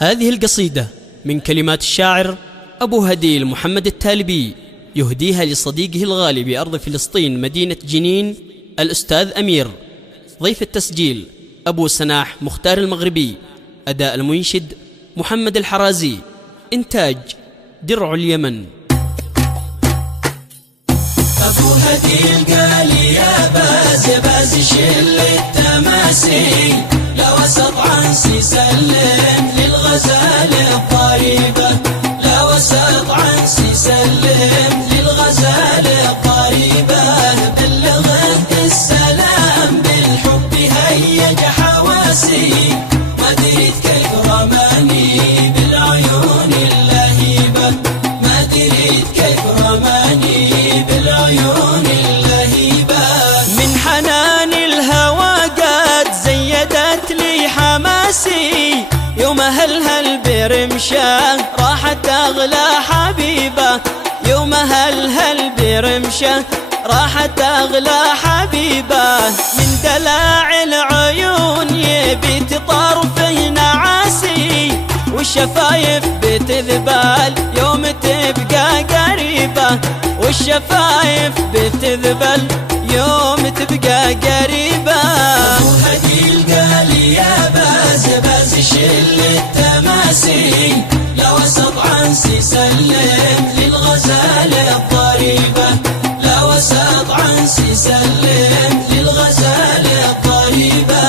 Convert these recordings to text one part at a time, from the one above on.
هذه القصيدة من كلمات الشاعر أبو هديل محمد التالبي، يهديها لصديقه الغالي بأرض فلسطين مدينة جنين الأستاذ أمير. ضيف التسجيل أبو سناح مختار المغربي، أداء المنشد محمد الحرازي، إنتاج درع اليمن. أبو هديل قال يا باز شل التماسي، لو وسط عنسي سلم للغزال الطريبة، لو وسط عنسي سلم للغزال الطريبة، بلغت السلام بالحب هيج حواسي، ما دريت كيف رماني بالعيون اللهيبة، ما دريت كيف رماني بالعيون اللهيبة. من حنان الهوى قد زيدت لي حماسي، يوم هل برمشة راحت أغلى حبيبة، يوم هل برمشة راحت أغلى حبيبة. من دلاع العيون يبيت طرفي نعاسي، والشفايف بتذبل يوم تبقى قريبة، والشفايف بتذبل يوم تبقى قريبة. أبو هديل قال يا باز شل التماسي، لو وسط عنسي سلم للغزال الطريبة، لو وسط عنسي سلم للغزال الطريبة،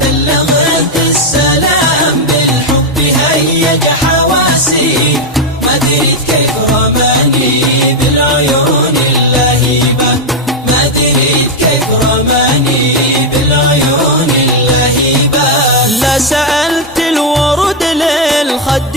بلغت السلام بالحب هيج حواسي، ما دريت كيف رماني بالعيون اللهيبة، ما دريت كيف رماني بالعيون اللهيبة. لا سألت الورد للخد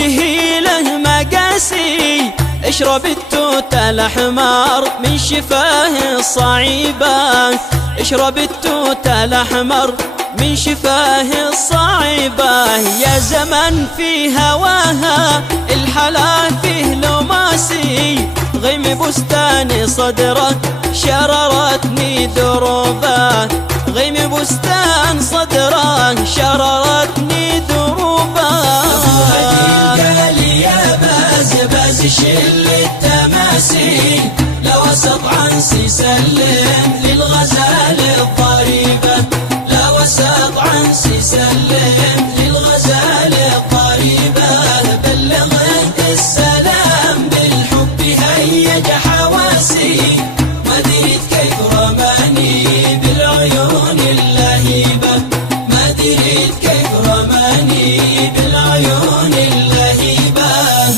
له مقاسي، اشرب التوت الأحمر من شفاه الصعيبة، اشرب التوت الأحمر من شفاه الصعيبة. يا زمن في هواها الحلا فيه لماسي، غيم بستان صدره شررتني دروبه، غيم بستان صدره شررتني دروبه. أبو هديل قال يا باز شل التماسي، لو وسط عنسي سلم للغزال الطريبة، لو وسط عنسي سلم للغزال الطريبة، بلغت السلام بالحب هيج حواسي، ما دريت كيف رماني بالعيون اللهيبة، ما دريت كيف رماني بالعيون اللهيبة.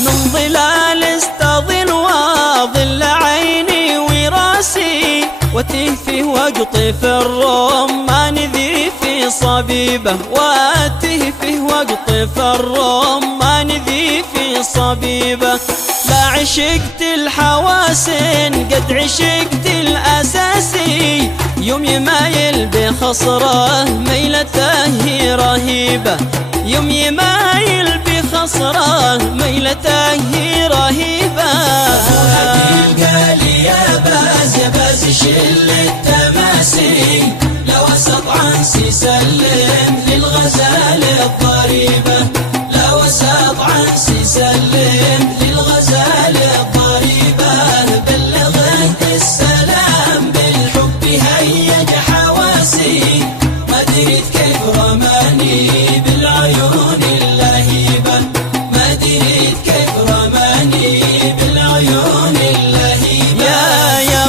من ظلال استظل وظل عيني وراسي، وتيه في وقطف الرمان ذي في صبيبة، وتيه في وقطف الرمان ذي في صبيبة. لا عشقت الحواسن قد عشقت الأساسي، يوم يمايل بخصره ميلته رهيبة، يوم يمايل بخصره ميلته رهيبة. أبو هديل قال يا باز شل التماسي، لو وسط عنسي سلم للغزال الطريبة، لو وسط عنسي سلم للغزال الطريبة، بلغت السلام بالحب هيج حواسي، ما دريت كيف رماني بالعيون اللهيبة، ما دريت كيف رماني بالعيون اللهيبة. يا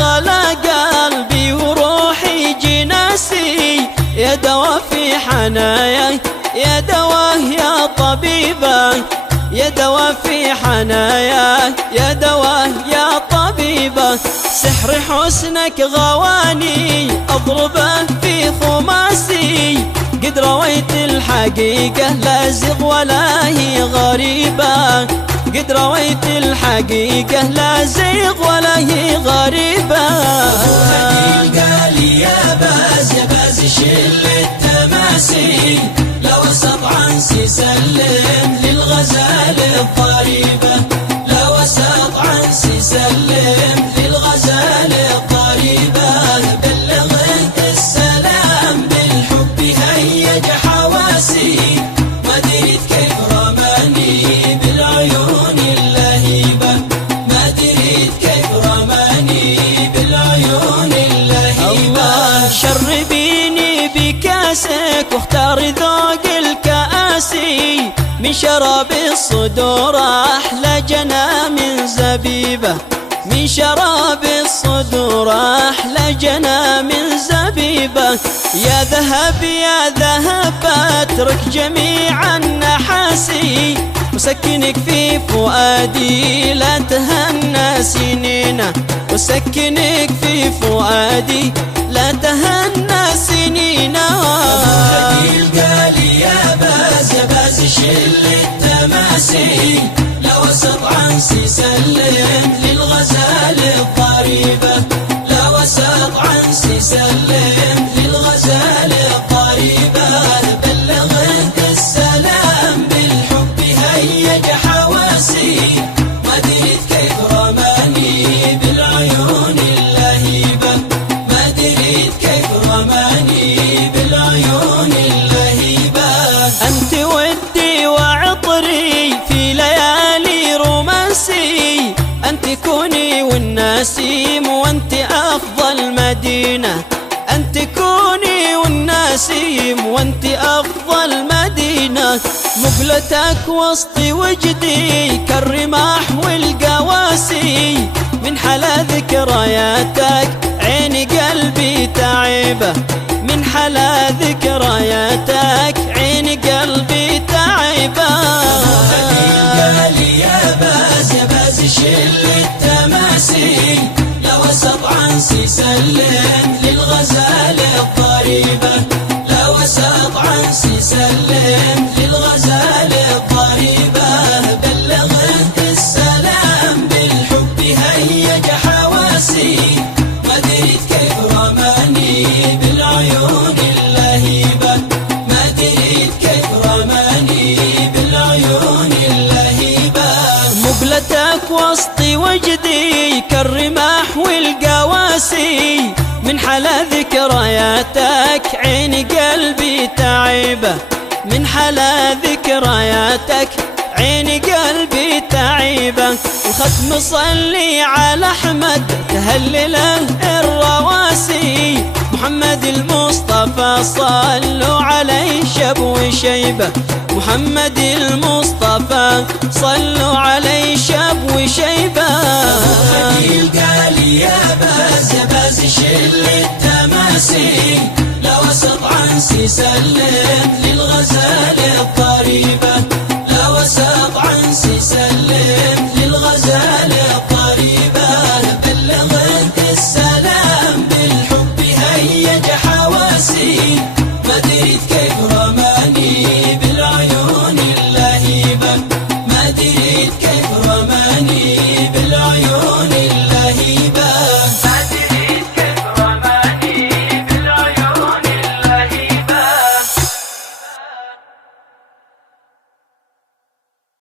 غلا قلبي وروحي جناسي، يا دوا في حنايا يا دوا يا طبيبة، يا دوا في حنايا يا دوا يا طبيبة. سحر حسنك غواني أضربه في خماسي، قد رويت الحقيقة لا زغ ولا هي غريبة، قد رويت الحقيقة لا زيغ ولا هي غريبة. أبو هديل قال يا باز شل التماسي، لو وسط عنسي سلم للغزال الطريبة، لو وسط عنسي سلم للغزال الطريبة، بلغت السلام بالحب هيج حواسي، ما دريت كيف من شراب الصدور أحلى جنى من زبيبة، من شراب الصدور أحلى جنى من زبيبة. يا ذهب يا ذهب اترك جميع النحاسي، وسكنك في فؤادي لا تهنى سنينا، وسكنك في فؤادي لا تهنى سنينا. هديل قالي يا باز يا باز شل التماسي، لو وسط عنسي سلم للغزال الضريبة، لو وسط عنسي سلم للغزال الضريبة. بلغه السلام بالحب هيج حواسي، ما دريت كيف رماني بالعيون اللهيبة، ما دريت كيف رماني بالعيون اللهيبة. أنت ودي وعطري في ليالي رومانسي، أنت كوني والنسيم وأنت أفضل مدينة، أنت كوني والنسيم وأنت أفضل مدينة. مقلتك وسط وجدي كالرماح والقواسي، من حلا ذكرياتك عيني قلبي تعبه، من حلا ذكرياتك عيني قلبي تعبه. قالي يا باز يا باز شل التماسي، لو وسط عنسي سلم للغزال الضريبة، لو وسط عنسي سلم للغزال الضريبة. بلغه السلام بالحب هيج حواسي، ما دريت كيف رماني بالعيون اللهيبة، ما دريت كيف رماني بالعيون اللهيبة. مقلتك وسط وجدي كالرماح والقواسي، من حلا ذكرياتك عيني قلبي تعبه، من حلا ذكرياتك عيني قلبي تعبه. الختم صلي على أحمد تهلله الرواسي، محمد المصطفى صلوا عليه شب وشيبة، محمد المصطفى صلوا عليه شب وشيبة. هديل قالي يا باز يا باز شل التماسي، لو وسط عنسي سلم للغزال الضريبة، لو وسط عنسي سلم للغزال الضريبة. بلغه السلام بالحب هيج حواسي، ما دريت